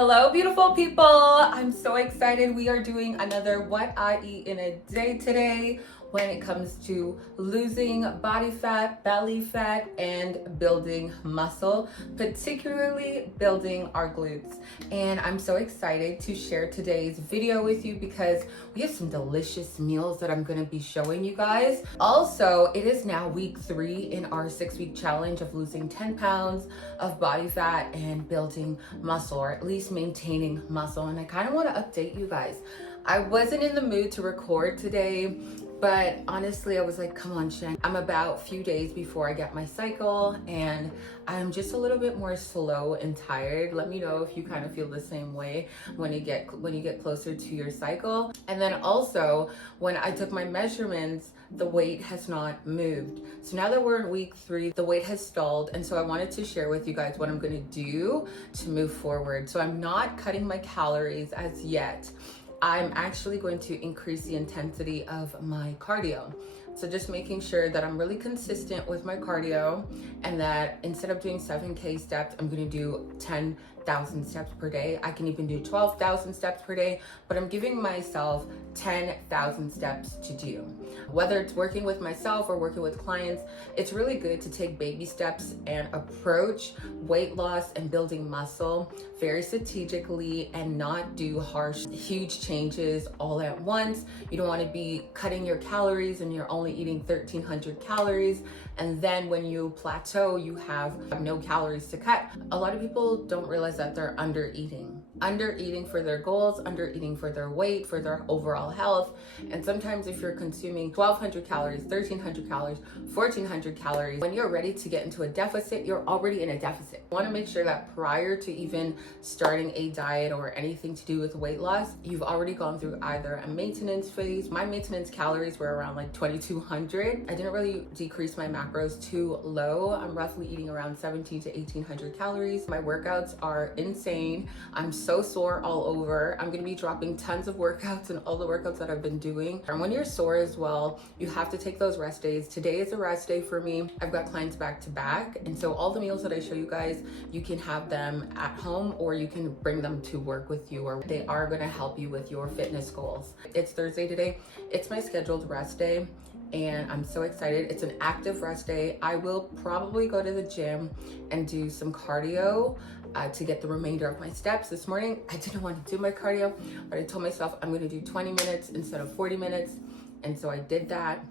Hello, beautiful people. I'm so excited. We are doing another What I Eat in a Day today when it comes to losing body fat, belly fat, and building muscle, particularly building our glutes. And I'm so excited to share today's video with you because we have some delicious meals that I'm gonna be showing you guys. Also, it is now week 3 in our 6-week challenge of losing 10 pounds of body fat and building muscle, or at least maintaining muscle. And I kind of want to update you guys. I wasn't in the mood to record today, but honestly, I was like, come on, Shen. I'm about a few days before I get my cycle and I'm just a little bit more slow and tired. Let me know if you kind of feel the same way when you get closer to your cycle. And then also, when I took my measurements, the weight has not moved. So now that we're in week 3, the weight has stalled. And so I wanted to share with you guys what I'm gonna do to move forward. So I'm not cutting my calories as yet. I'm actually going to increase the intensity of my cardio. So just making sure that I'm really consistent with my cardio and that instead of doing 7K steps, I'm gonna do 10,000 steps per day. I can even do 12,000 steps per day, but I'm giving myself 10,000 steps to do. Whether it's working with myself or working with clients, it's really good to take baby steps and approach weight loss and building muscle very strategically and not do harsh, huge changes all at once. You don't want to be cutting your calories and you're only eating 1,300 calories. And then when you plateau, you have no calories to cut. A lot of people don't realize that they're under eating for their goals, under eating for their weight, for their overall health. And sometimes if you're consuming 1,200 calories, 1,300 calories, 1,400 calories, when you're ready to get into a deficit, you're already in a deficit. You want to make sure that prior to even starting a diet or anything to do with weight loss, you've already gone through either a maintenance phase. My maintenance calories were around like 2,200. I didn't really decrease my macros too low. I'm roughly eating around 1,700 to 1,800 calories. My workouts are insane. I'm so sore all over. I'm gonna be dropping tons of workouts and all the workouts that I've been doing. And when you're sore as well, you have to take those rest days. Today is a rest day for me. I've got clients back to back. And so all the meals that I show you guys, you can have them at home or you can bring them to work with you, or they are gonna help you with your fitness goals. It's Thursday today. It's my scheduled rest day. And I'm so excited. It's an active rest day. I will probably go to the gym and do some cardio to get the remainder of my steps. This morning, I didn't want to do my cardio, but I told myself I'm going to do 20 minutes instead of 40 minutes. And so I did that.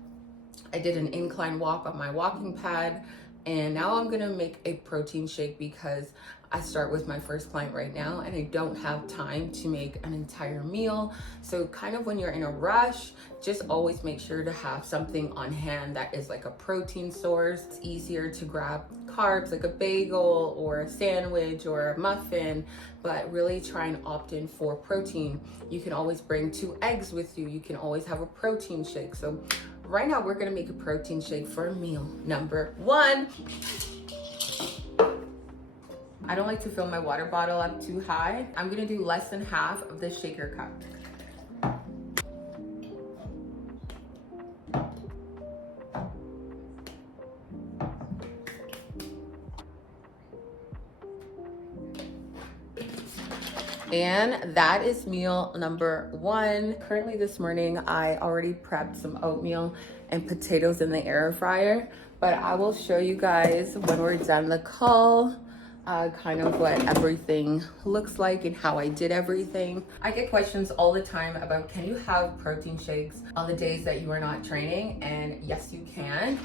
I did an incline walk on my walking pad. And now I'm going to make a protein shake because I start with my first client right now and I don't have time to make an entire meal. So kind of when you're in a rush, just always make sure to have something on hand that is like a protein source. It's easier to grab carbs like a bagel or a sandwich or a muffin, but really try and opt in for protein. You can always bring 2 eggs with you. You can always have a protein shake. So right now we're gonna make a protein shake for meal number 1. I don't like to fill my water bottle up too high. I'm gonna do less than half of the shaker cup. And that is meal number 1. Currently this morning, I already prepped some oatmeal and potatoes in the air fryer, but I will show you guys when we're done the call, kind of what everything looks like and how I did everything. I get questions all the time about, can you have protein shakes on the days that you are not training? And yes, you can.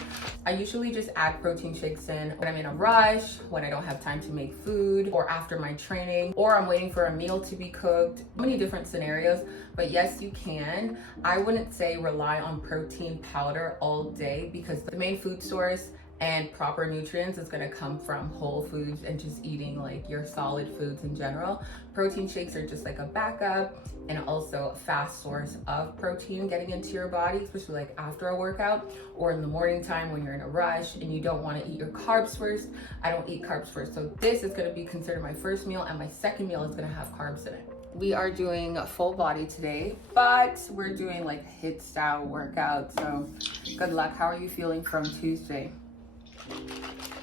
I usually just add protein shakes in when I'm in a rush, when I don't have time to make food, or after my training, or I'm waiting for a meal to be cooked. Many different scenarios, but yes, you can. I wouldn't say rely on protein powder all day because the main food source and proper nutrients is going to come from whole foods and just eating like your solid foods in general. Protein shakes are just like a backup and also a fast source of protein getting into your body, especially like after a workout or in the morning time when you're in a rush and you don't want to eat your carbs first. I don't eat carbs first. So this is going to be considered my first meal, and my second meal is going to have carbs in it. We are doing a full body today, but we're doing like HIIT style workout. So good luck. How are you feeling from Tuesday?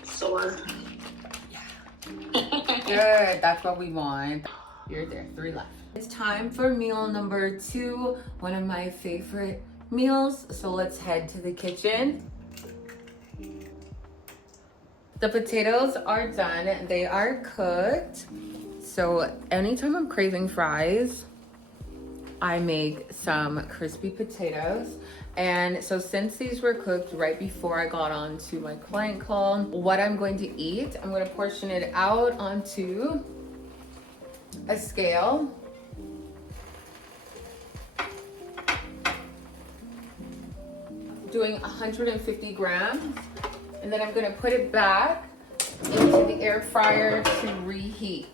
Sore. Yeah. Good, that's what we want. You're there, 3 left. It's time for meal number 2, one of my favorite meals. So let's head to the kitchen. The potatoes are done, they are cooked. So anytime I'm craving fries, I make some crispy potatoes. And so since these were cooked right before I got on to my client call, what I'm going to eat, I'm going to portion it out onto a scale. Doing 150 grams. And then I'm going to put it back into the air fryer to reheat.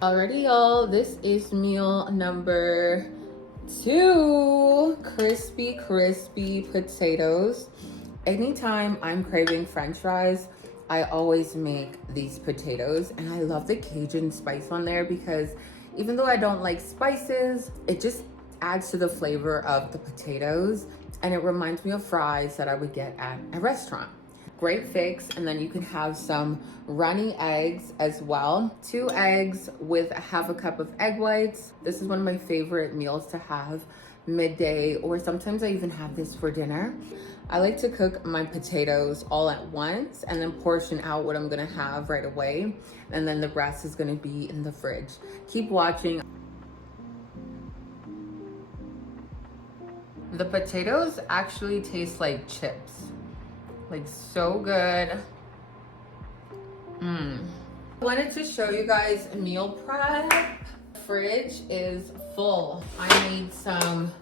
Alrighty, y'all, this is meal number 2, crispy potatoes. Anytime I'm craving french fries, I always make these potatoes, and I love the Cajun spice on there because even though I don't like spices, it just adds to the flavor of the potatoes, and it reminds me of fries that I would get at a restaurant. Great fix. And then you can have some runny eggs as well. 2 eggs with half a cup of egg whites. This is one of my favorite meals to have midday, or sometimes I even have this for dinner. I like to cook my potatoes all at once and then portion out what I'm gonna have right away, and then the rest is gonna be in the fridge. Keep watching. The potatoes actually taste like chips. Like, so good. I wanted to show you guys meal prep. Fridge is full. I made some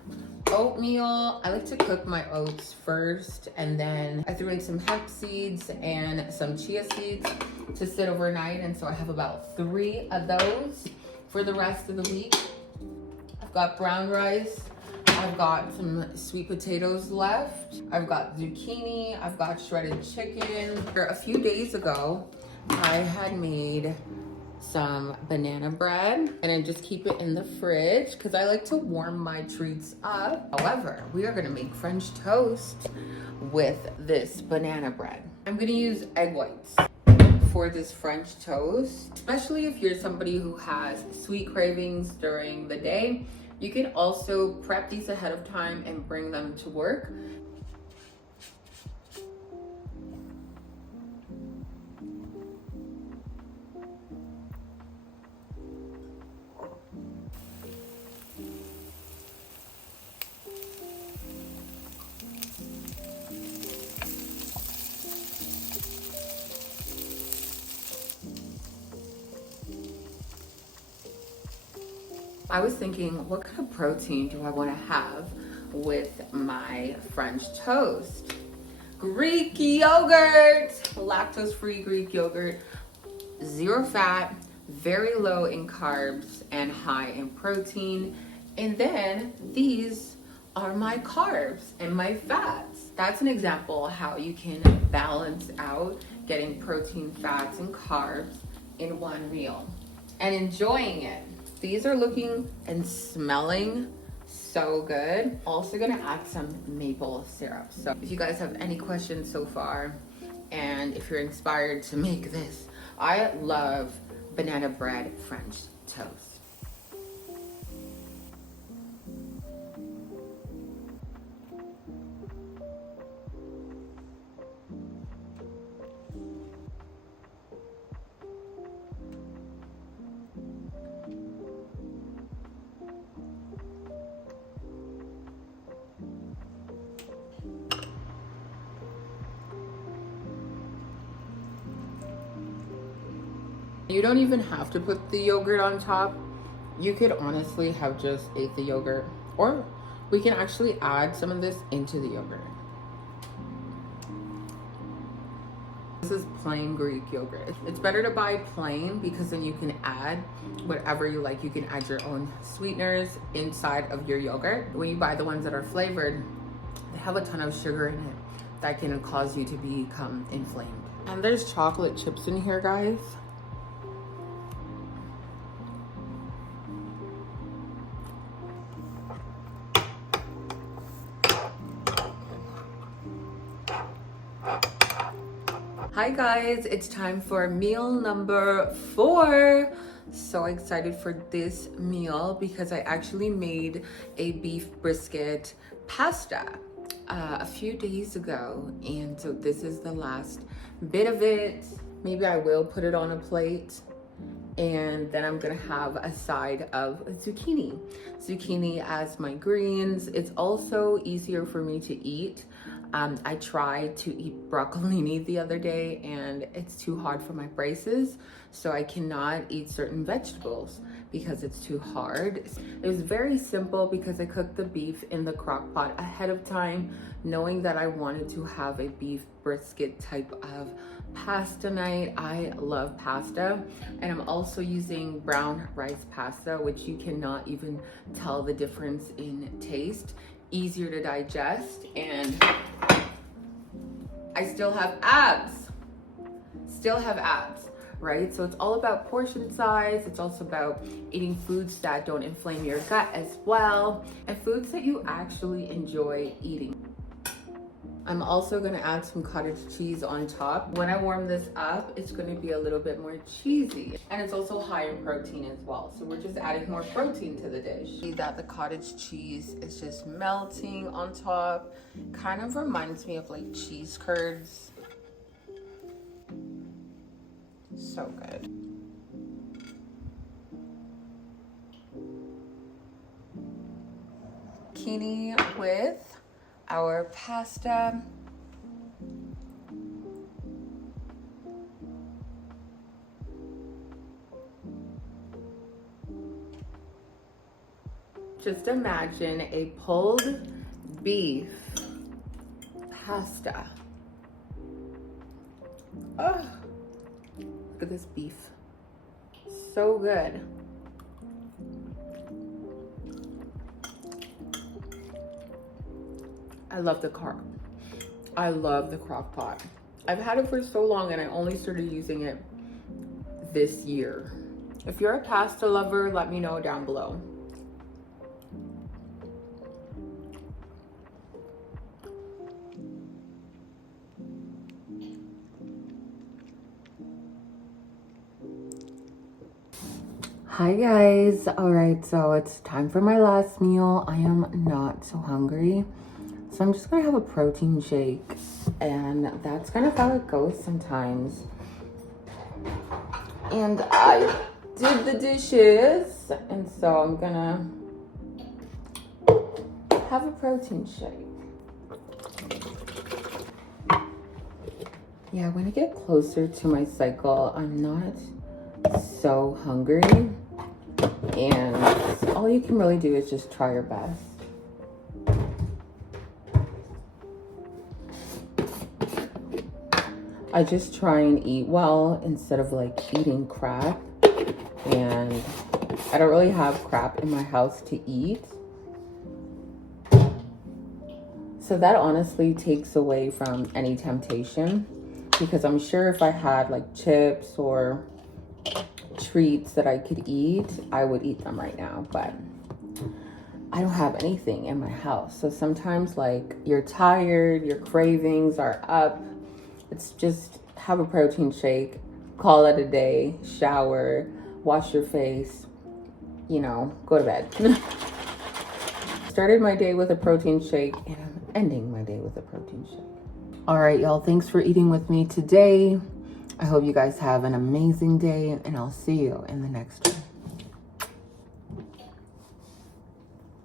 oatmeal. I like to cook my oats first, and then I threw in some hemp seeds and some chia seeds to sit overnight, and so I have about 3 of those for the rest of the week. I've got brown rice. I've got some sweet potatoes left. I've got zucchini. I've got shredded chicken. A few days ago, I had made some banana bread, and I just keep it in the fridge because I like to warm my treats up. However, we are gonna make French toast with this banana bread. I'm gonna use egg whites for this French toast, especially if you're somebody who has sweet cravings during the day. You can also prep these ahead of time and bring them to work. I was thinking, what kind of protein do I want to have with my French toast? Greek yogurt, lactose-free Greek yogurt, 0 fat, very low in carbs, and high in protein. And then these are my carbs and my fats. That's an example how you can balance out getting protein, fats, and carbs in one meal and enjoying it. These are looking and smelling so good. Also gonna add some maple syrup. So if you guys have any questions so far, and if you're inspired to make this, I love banana bread French toast. You don't even have to put the yogurt on top. You could honestly have just ate the yogurt, or we can actually add some of this into the yogurt. This is plain Greek yogurt. It's better to buy plain because then you can add whatever you like. You can add your own sweeteners inside of your yogurt. When you buy the ones that are flavored, they have a ton of sugar in it that can cause you to become inflamed. And there's chocolate chips in here, guys. Hi guys, it's time for meal number 4. So excited for this meal because I actually made a beef brisket pasta a few days ago, and so this is the last bit of it. Maybe I will put it on a plate, and then I'm gonna have a side of zucchini as my greens. It's also easier for me to eat. I tried to eat broccolini the other day and it's too hard for my braces, so I cannot eat certain vegetables because it's too hard. It was very simple because I cooked the beef in the crock pot ahead of time, knowing that I wanted to have a beef brisket type of pasta night. I love pasta, and I'm also using brown rice pasta, which you cannot even tell the difference in taste. Easier to digest, and I still have abs, right? So it's all about portion size. It's also about eating foods that don't inflame your gut as well, and foods that you actually enjoy eating. I'm also gonna add some cottage cheese on top. When I warm this up, it's gonna be a little bit more cheesy, and it's also high in protein as well. So we're just adding more protein to the dish. See that the cottage cheese is just melting on top. Kind of reminds me of like cheese curds. So good. Zucchini with our pasta. Just imagine a pulled beef pasta. Oh, look at this beef. So good. I love the crock pot. I've had it for so long and I only started using it this year. If you're a pasta lover, let me know down below. Hi guys, all right, so it's time for my last meal. I am not so hungry, so I'm just gonna have a protein shake, and that's kind of how it goes sometimes. And I did the dishes, and so I'm gonna have a protein shake. Yeah, when I get closer to my cycle, I'm not so hungry. And all you can really do is just try your best. I just try and eat well instead of like eating crap. And I don't really have crap in my house to eat. So that honestly takes away from any temptation, because I'm sure if I had like chips or treats that I could eat, I would eat them right now, but I don't have anything in my house. So sometimes like you're tired, your cravings are up. It's just have a protein shake, call it a day, shower, wash your face, you know, go to bed. Started my day with a protein shake and I'm ending my day with a protein shake. All right, y'all, thanks for eating with me today. I hope you guys have an amazing day, and I'll see you in the next one.